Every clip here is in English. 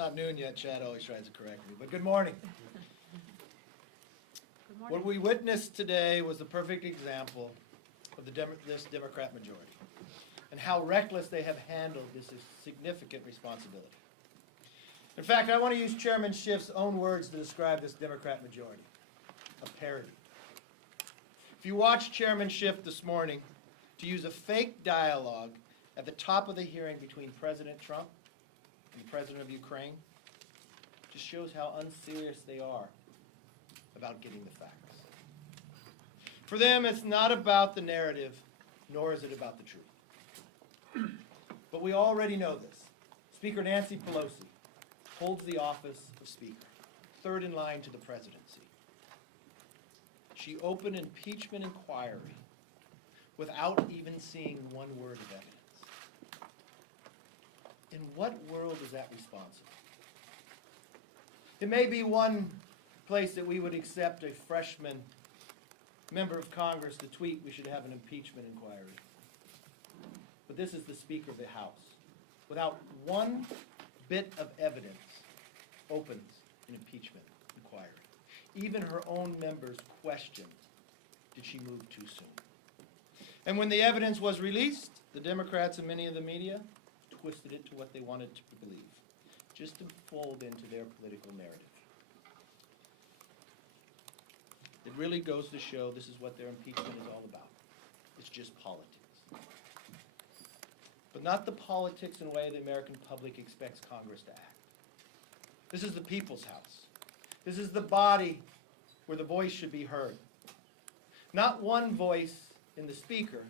not noon yet. Chad always tries to correct me, but good morning. Good morning. What we witnessed today was the perfect example of this Democrat majority and how reckless they have handled this significant responsibility. In fact, I want to use Chairman Schiff's own words to describe this Democrat majority: a parody. If you watched Chairman Schiff this morning to use a fake dialogue at the top of the hearing between President Trump and the President of Ukraine, just shows how unserious they are about getting the facts. For them, it's not about the narrative, nor is it about the truth. But we already know this. Speaker Nancy Pelosi holds the office of Speaker, third in line to the presidency. She opened an impeachment inquiry without even seeing one word of evidence. In what world is that responsible? It may be one place that we would accept a freshman member of Congress to tweet we should have an impeachment inquiry. But this is the Speaker of the House. Without one bit of evidence, opens an impeachment inquiry. Even her own members questioned, did she move too soon? And when the evidence was released, the Democrats and many of the media twisted it to what they wanted to believe, just to fold into their political narrative. It really goes to show this is what their impeachment is all about. It's just politics. But not the politics in a way the American public expects Congress to act. This is the people's house. This is the body where the voice should be heard. Not one voice in the Speaker,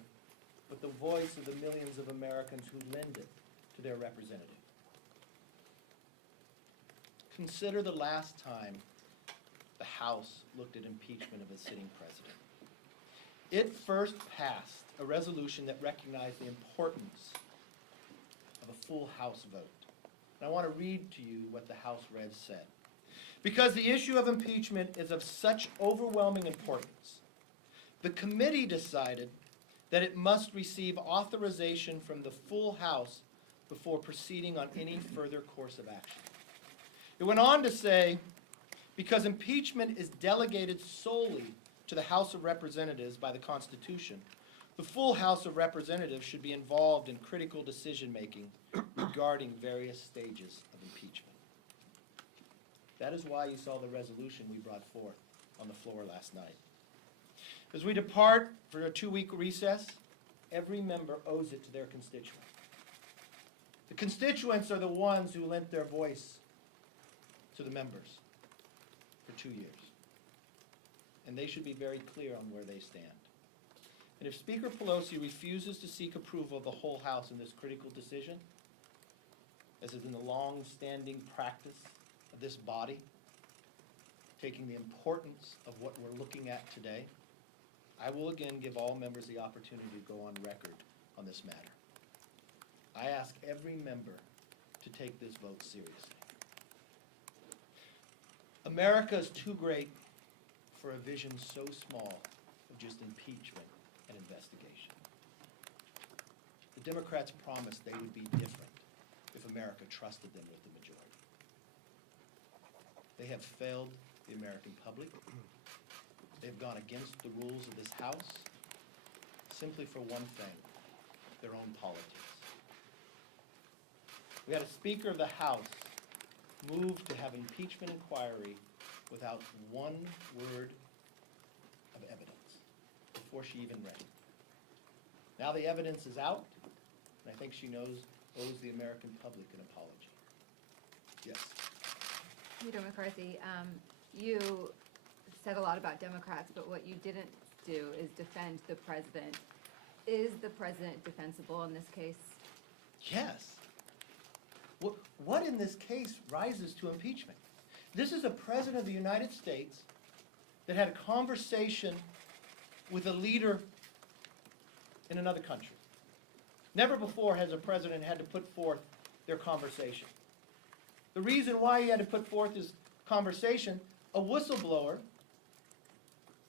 but the voice of the millions of Americans who lend it to their representative. Consider the last time the House looked at impeachment of a sitting president. It first passed a resolution that recognized the importance of a full House vote. And I want to read to you what the House Rev said. Because the issue of impeachment is of such overwhelming importance, the committee decided that it must receive authorization from the full House before proceeding on any further course of action. It went on to say, because impeachment is delegated solely to the House of Representatives by the Constitution, the full House of Representatives should be involved in critical decision-making regarding various stages of impeachment. That is why you saw the resolution we brought forth on the floor last night. As we depart for a 2-week recess, every member owes it to their constituents. The constituents are the ones who lent their voice to the members for 2 years. And they should be very clear on where they stand. And if Speaker Pelosi refuses to seek approval of the whole House in this critical decision, as is in the long-standing practice of this body, taking the importance of what we're looking at today, I will again give all members the opportunity to go on record on this matter. I ask every member to take this vote seriously. America is too great for a vision so small of just impeachment and investigation. The Democrats promised they would be different if America trusted them with the majority. They have failed the American public. They've gone against the rules of this House simply for one thing, their own politics. We had a Speaker of the House move to have impeachment inquiry without one word of evidence before she even read it. Now the evidence is out, and I think she owes the American public an apology. Yes. Leader McCarthy, you said a lot about Democrats, but what you didn't do is defend the president. Is the president defensible in this case? Yes. What in this case rises to impeachment? This is a president of the United States that had a conversation with a leader in another country. Never before has a president had to put forth their conversation. The reason why he had to put forth his conversation, a whistleblower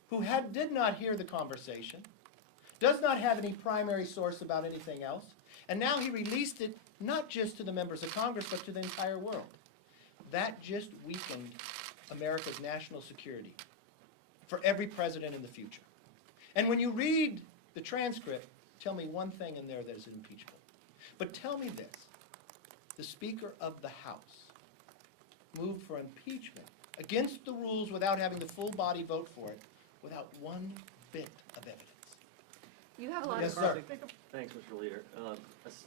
who did not hear the conversation, does not have any primary source about anything else, and now he released it not just to the members of Congress, but to the entire world. that just weakened America's national security for every president in the future. And when you read the transcript, tell me one thing in there that is impeachable. But tell me this, the Speaker of the House moved for impeachment against the rules without having the full body vote for it, without one bit of evidence. You have a lot Yes, of. sir. Thanks, Mr. Leader.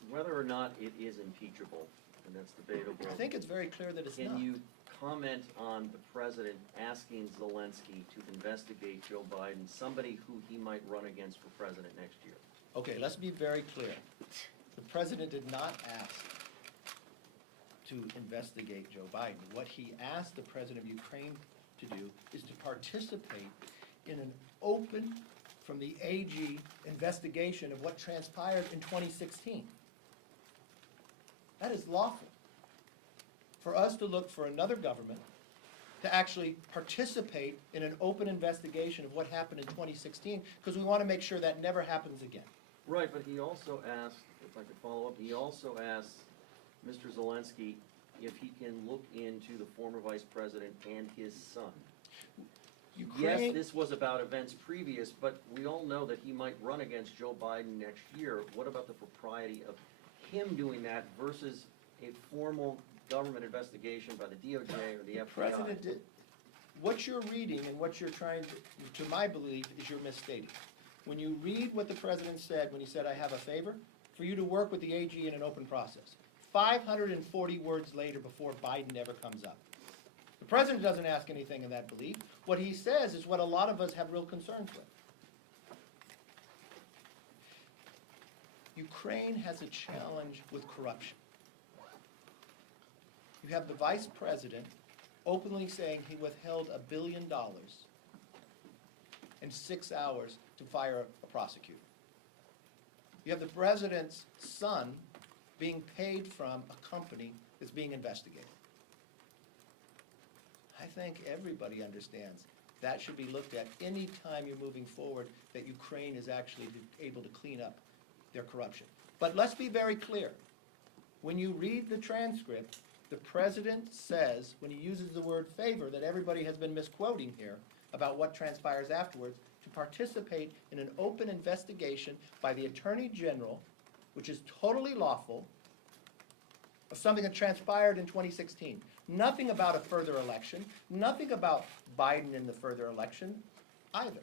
Whether or not it is impeachable, and that's debatable. I think it's very clear that it's not. Can you comment on the president asking Zelensky to investigate Joe Biden, somebody who he might run against for president next year? Okay, let's be very clear. The president did not ask to investigate Joe Biden. What he asked the president of Ukraine to do is to participate in an open, from the AG, investigation of what transpired in 2016. That is lawful. For us to look for another government to actually participate in an open investigation of what happened in 2016, because we want to make sure that never happens again. Right, but he also asked, if I could follow up, he also asked Mr. Zelensky if he can look into the former vice president and his son. Yes, Ukraine, this was about events previous, but we all know that he might run against Joe Biden next year. What about the propriety of him doing that versus a formal government investigation by the DOJ or the FBI? President did, what you're reading and what you're trying to my belief, is you're misstating. When you read what the president said, when he said, "I have a favor," for you to work with the AG in an open process. 540 words later before Biden ever comes up. The president doesn't ask anything in that belief. What he says is what a lot of us have real concerns with. Ukraine has a challenge with corruption. You have the vice president openly saying he withheld $1 billion in 6 hours to fire a prosecutor. You have the president's son being paid from a company that's being investigated. I think everybody understands that should be looked at any time you're moving forward, that Ukraine is actually able to clean up their corruption. But let's be very clear. When you read the transcript, the president says, when he uses the word favor, that everybody has been misquoting here about what transpires afterwards, to participate in an open investigation by the Attorney General, which is totally lawful, of something that transpired in 2016. Nothing about a further election, nothing about Biden in the further election either.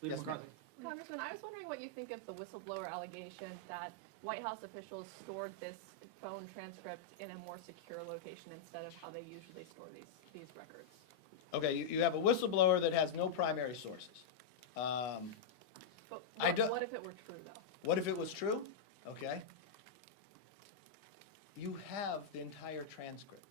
Leader Yes, ma'am. McCarthy. Congressman, I was wondering what you think of the whistleblower allegation that White House officials stored this phone transcript in a more secure location instead of how they usually store these records. Okay, you have a whistleblower that has no primary sources. But I don't- what if it were true, though? What if it was true? Okay. You have the entire transcript.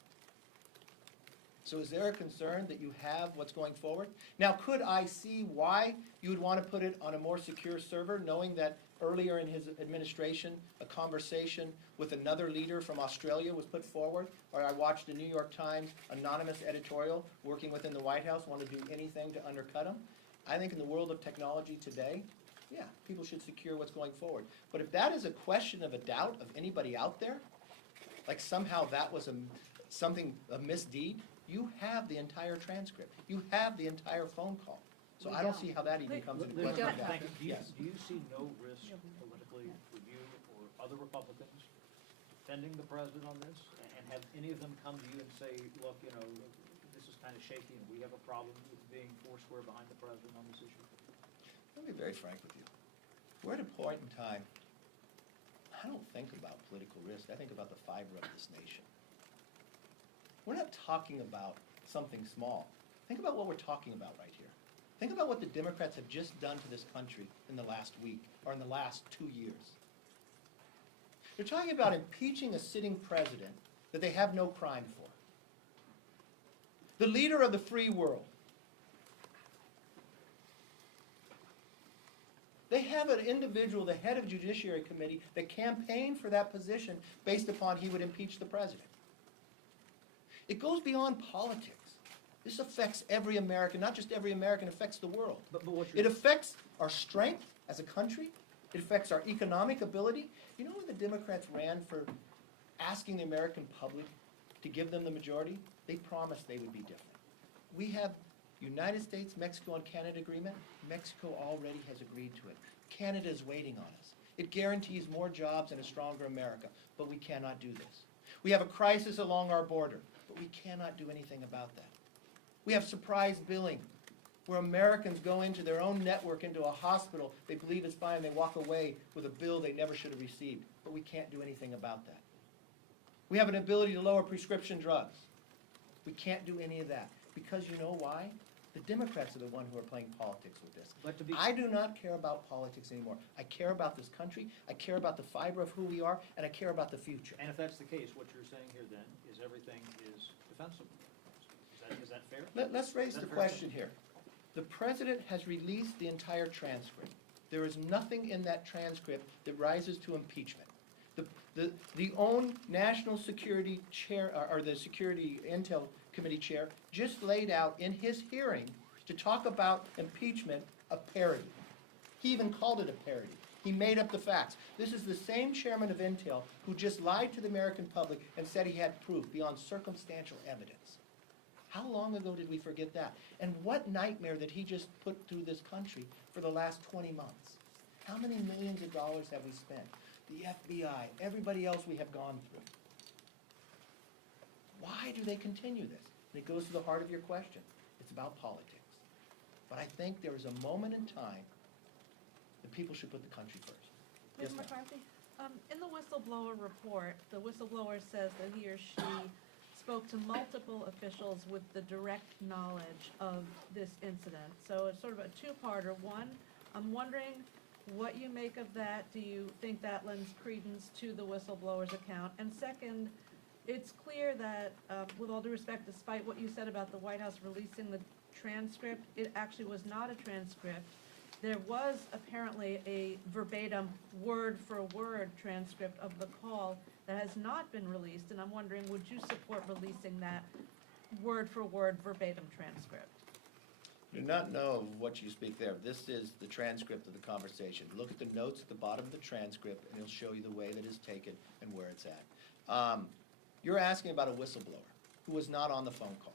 So is there a concern that you have what's going forward? Now, could I see why you would want to put it on a more secure server, knowing that earlier in his administration, a conversation with another leader from Australia was put forward? Or I watched a New York Times anonymous editorial working within the White House want to do anything to undercut him? I think in the world of technology today, yeah, people should secure what's going forward. But if that is a question of a doubt of anybody out there, like somehow that was a misdeed, you have the entire transcript. You have the entire phone call. So We I don't don't. see how that even comes into Leader question. don't. McCarthy, thank you. Yes. Do you see no risk politically for you or other Republicans defending the president on this? And have any of them come to you and say, look, this is kind of shaky and we have a problem with being foursquare behind the president on this issue? Let me be very frank with you. We're at a point in time, I don't think about political risk. I think about the fiber of this nation. We're not talking about something small. Think about what we're talking about right here. Think about what the Democrats have just done to this country in the last week or in the last 2 years. They're talking about impeaching a sitting president that they have no crime for. The leader of the free world. They have an individual, the head of Judiciary Committee, that campaigned for that position based upon he would impeach the president. It goes beyond politics. This affects every American, not just every American, it affects the world. But what's It your, affects our strength as a country. It affects our economic ability. You know when the Democrats ran for asking the American public to give them the majority, they promised they would be different. We have United States, Mexico, and Canada agreement. Mexico already has agreed to it. Canada is waiting on us. It guarantees more jobs and a stronger America, but we cannot do this. We have a crisis along our border, but we cannot do anything about that. We have surprise billing, where Americans go into their own network, into a hospital, they believe it's fine, they walk away with a bill they never should have received, but we can't do anything about that. We have an ability to lower prescription drugs. We can't do any of that, because you know why? The Democrats are the one who are playing politics with this. But to be, I do not care about politics anymore. I care about this country, I care about the fiber of who we are, and I care about the future. and if that's the case, what you're saying here then is everything is defensible. Is that fair? Let's raise the That's fair. question here. The president has released the entire transcript. There is nothing in that transcript that rises to impeachment. The own National Security Chair, or the Security Intel Committee Chair, just laid out in his hearing to talk about impeachment a parody. He even called it a parody. He made up the facts. This is the same chairman of Intel who just lied to the American public and said he had proof beyond circumstantial evidence. How long ago did we forget that? And what nightmare that he just put through this country for the last 20 months? How many millions of dollars have we spent? The FBI, everybody else we have gone through. Why do they continue this? And it goes to the heart of your question. It's about politics. But I think there is a moment in time that people should put the country first. Yes, Ms. ma'am. McCarthy, in the whistleblower report, the whistleblower says that he or she spoke to multiple officials with the direct knowledge of this incident. So it's sort of a two-parter. One, I'm wondering what you make of that. Do you think that lends credence to the whistleblower's account? And second, it's clear that, with all due respect, despite what you said about the White House releasing the transcript, it actually was not a transcript. There was apparently a verbatim, word-for-word transcript of the call that has not been released, and I'm wondering, would you support releasing that word-for-word verbatim transcript? Do not know what you speak there. This is the transcript of the conversation. Look at the notes at the bottom of the transcript, and it'll show you the way that it's taken and where it's at. You're asking about a whistleblower who was not on the phone call.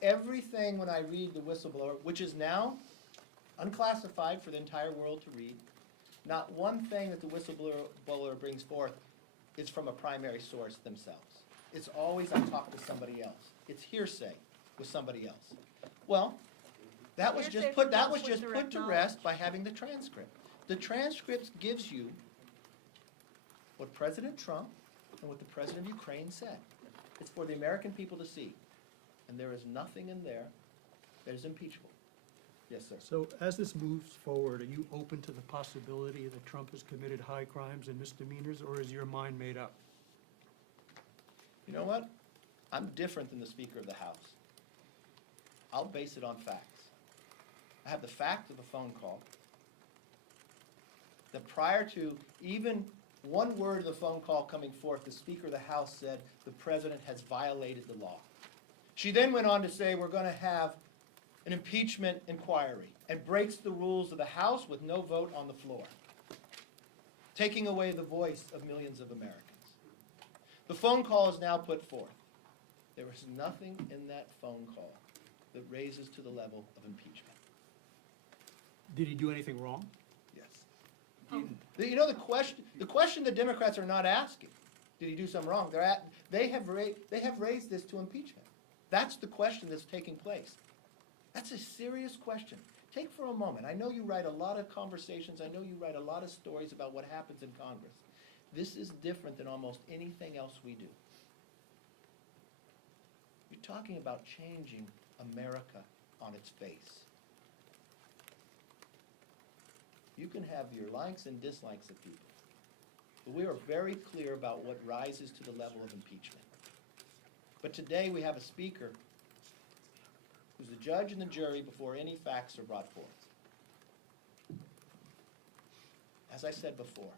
Everything when I read the whistleblower, which is now unclassified for the entire world to read, not one thing that the whistleblower brings forth is from a primary source themselves. It's always, I talked to somebody else. It's hearsay with somebody else. Well, that was just Hearsay put, from that those was with just put direct to rest by having the transcript. The transcript gives you what President Trump and what the President of Ukraine said. It's for the American people to see. And there is nothing in there that is impeachable. Yes, sir. So as this moves forward, are you open to the possibility that Trump has committed high crimes and misdemeanors, or is your mind made up? You know what? I'm different than the Speaker of the House. I'll base it on facts. I have the fact of a phone call that prior to even one word of the phone call coming forth, the Speaker of the House said the President has violated the law. She then went on to say we're going to have an impeachment inquiry and breaks the rules of the House with no vote on the floor, taking away the voice of millions of Americans. The phone call is now put forth. There is nothing in that phone call that raises to the level of impeachment. Did he do anything wrong? Yes. You know, the question the Democrats are not asking, did he do something wrong? They have raised this to impeachment. That's the question that's taking place. That's a serious question. Take for a moment. I know you write a lot of conversations. I know you write a lot of stories about what happens in Congress. This is different than almost anything else we do. You're talking about changing America on its face. You can have your likes and dislikes of people, but we are very clear about what rises to the level of impeachment. But today we have a speaker who's the judge and the jury before any facts are brought forth. As I said before,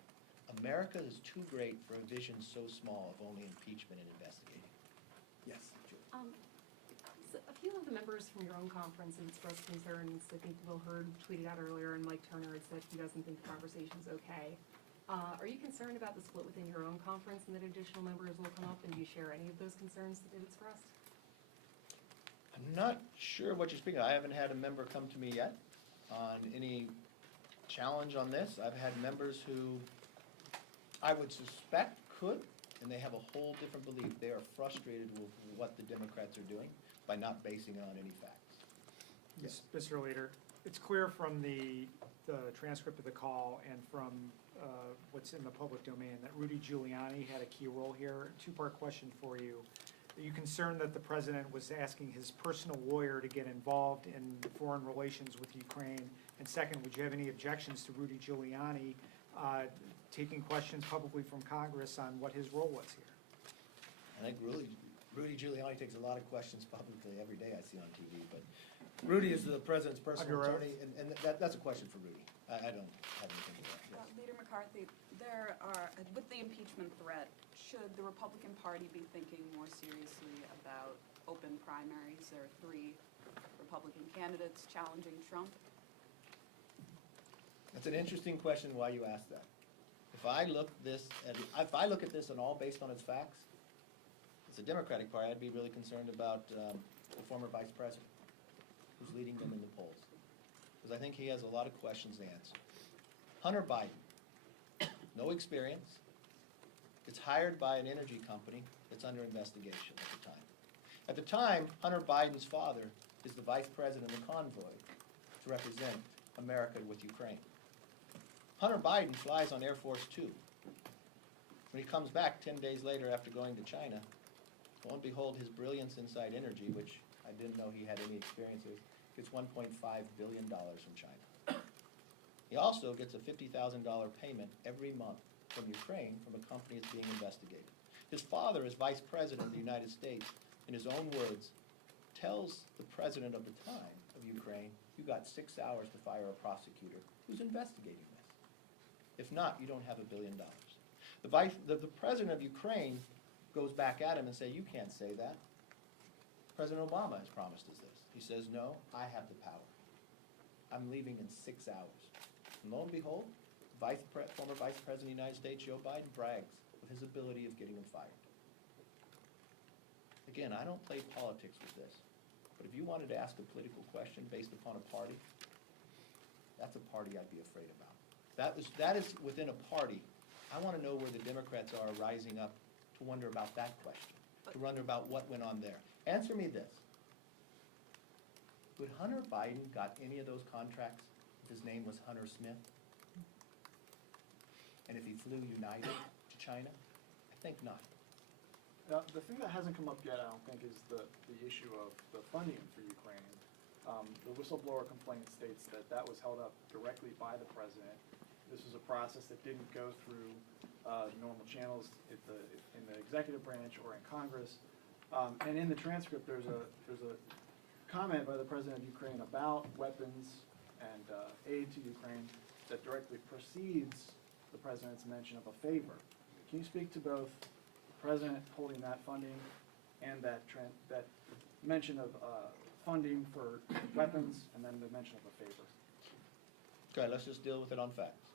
America is too great for a vision so small of only impeachment and investigating. Yes, Julie. So a few of the members from your own conference have expressed concerns. I think Will Hurd tweeted out earlier, and Mike Turner had said he doesn't think the conversation's okay. Are you concerned about the split within your own conference and that additional members will come up, and do you share any of those concerns that they've expressed? I'm not sure what you're speaking of. I haven't had a member come to me yet on any challenge on this. I've had members who I would suspect could, and they have a whole different belief. They are frustrated with what the Democrats are doing by not basing it on any facts. Mr. Leader, it's clear from the transcript of the call and from what's in the public domain that Rudy Giuliani had a key role here. Two-part question for you. Are you concerned that the president was asking his personal lawyer to get involved in foreign relations with Ukraine? And second, would you have any objections to Rudy Giuliani taking questions publicly from Congress on what his role was here? I think Rudy Giuliani takes a lot of questions publicly every day I see on TV, but Rudy is the president's personal Under oath. attorney, and that's a question for Rudy. I don't have anything to that. Leader McCarthy, with the impeachment threat, should the Republican Party be thinking more seriously about open primaries? There are 3 Republican candidates challenging Trump. That's an interesting question why you ask that. If I look at this and all based on its facts, as a Democratic Party, I'd be really concerned about the former vice president who's leading them in the polls. Because I think he has a lot of questions to answer. Hunter Biden, no experience, gets hired by an energy company that's under investigation at the time. At the time, Hunter Biden's father is the vice president of the convoy to represent America with Ukraine. Hunter Biden flies on Air Force 2. When he comes back 10 days later after going to China, lo and behold, his brilliance inside energy, which I didn't know he had any experience with, gets $1.5 billion from China. He also gets a $50,000 payment every month from Ukraine from a company that's being investigated. His father, as vice president of the United States, in his own words, tells the president of the time of Ukraine, you got 6 hours to fire a prosecutor who's investigating this. If not, you don't have $1 billion. The president of Ukraine goes back at him and says, you can't say that. President Obama has promised us this. He says, no, I have the power. I'm leaving in 6 hours. And lo and behold, former Vice President of the United States, Joe Biden, brags of his ability of getting him fired. Again, I don't play politics with this, but if you wanted to ask a political question based upon a party, that's a party I'd be afraid about. That is within a party. I want to know where the Democrats are rising up to wonder about that question, to wonder about what went on there. Answer me this. Would Hunter Biden got any of those contracts if his name was Hunter Smith? And if he flew United to China? I think not. Now, the thing that hasn't come up yet, I don't think, is the issue of the funding for Ukraine. The whistleblower complaint states that that was held up directly by the president. This was a process that didn't go through normal channels in the executive branch or in Congress. And in the transcript, there's a comment by the president of Ukraine about weapons and aid to Ukraine that directly precedes the president's mention of a favor. Can you speak to both the president holding that funding and that mention of funding for weapons and then the mention of a favor? Okay, let's just deal with it on facts.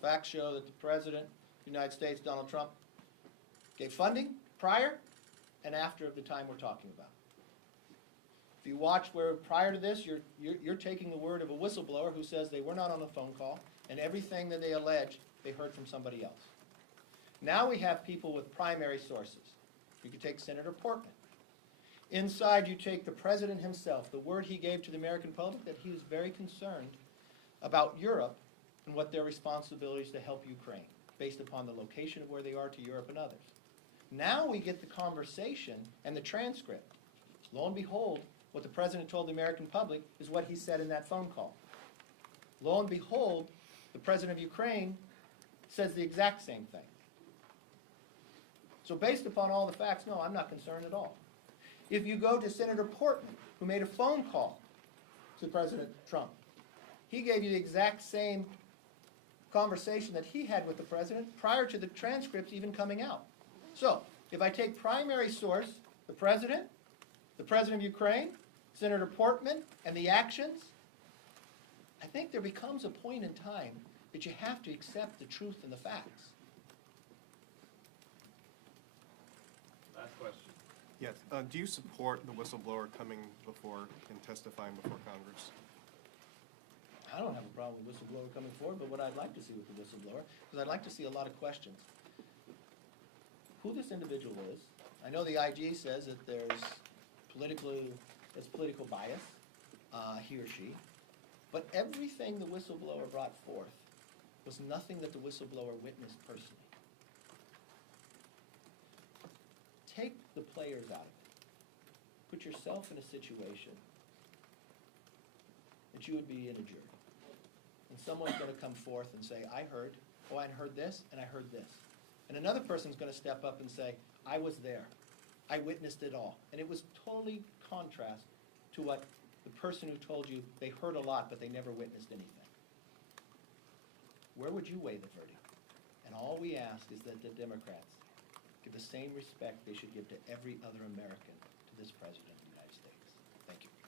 Facts show that the President of the United States, Donald Trump, gave funding prior and after of the time we're talking about. If you watch where prior to this, you're taking the word of a whistleblower who says they were not on a phone call, and everything that they allege, they heard from somebody else. Now we have people with primary sources. You could take Senator Portman. Inside, you take the president himself, the word he gave to the American public that he was very concerned about Europe and what their responsibilities to help Ukraine, based upon the location of where they are to Europe and others. Now we get the conversation and the transcript. Lo and behold, what the president told the American public is what he said in that phone call. Lo and behold, the president of Ukraine says the exact same thing. So based upon all the facts, no, I'm not concerned at all. If you go to Senator Portman, who made a phone call to President Trump, he gave you the exact same conversation that he had with the president prior to the transcripts even coming out. So, if I take primary source, the president of Ukraine, Senator Portman, and the actions, I think there becomes a point in time But you have to accept the truth and the facts. Last question. Yes, do you support the whistleblower coming before and testifying before Congress? I don't have a problem with whistleblower coming forward, but what I'd like to see with the whistleblower, because I'd like to see a lot of questions. Who this individual is. I know the IG says that there's political bias, he or she. But everything the whistleblower brought forth was nothing that the whistleblower witnessed personally. Take the players out of it. Put yourself in a situation that you would be in a jury. And someone's gonna come forth and say, I heard this, and I heard this. And another person's gonna step up and say, I was there. I witnessed it all. And it was totally contrast to what the person who told you they heard a lot, but they never witnessed anything. Where would you weigh the verdict? And all we ask is that the Democrats give the same respect they should give to every other American to this President of the United States. Thank you.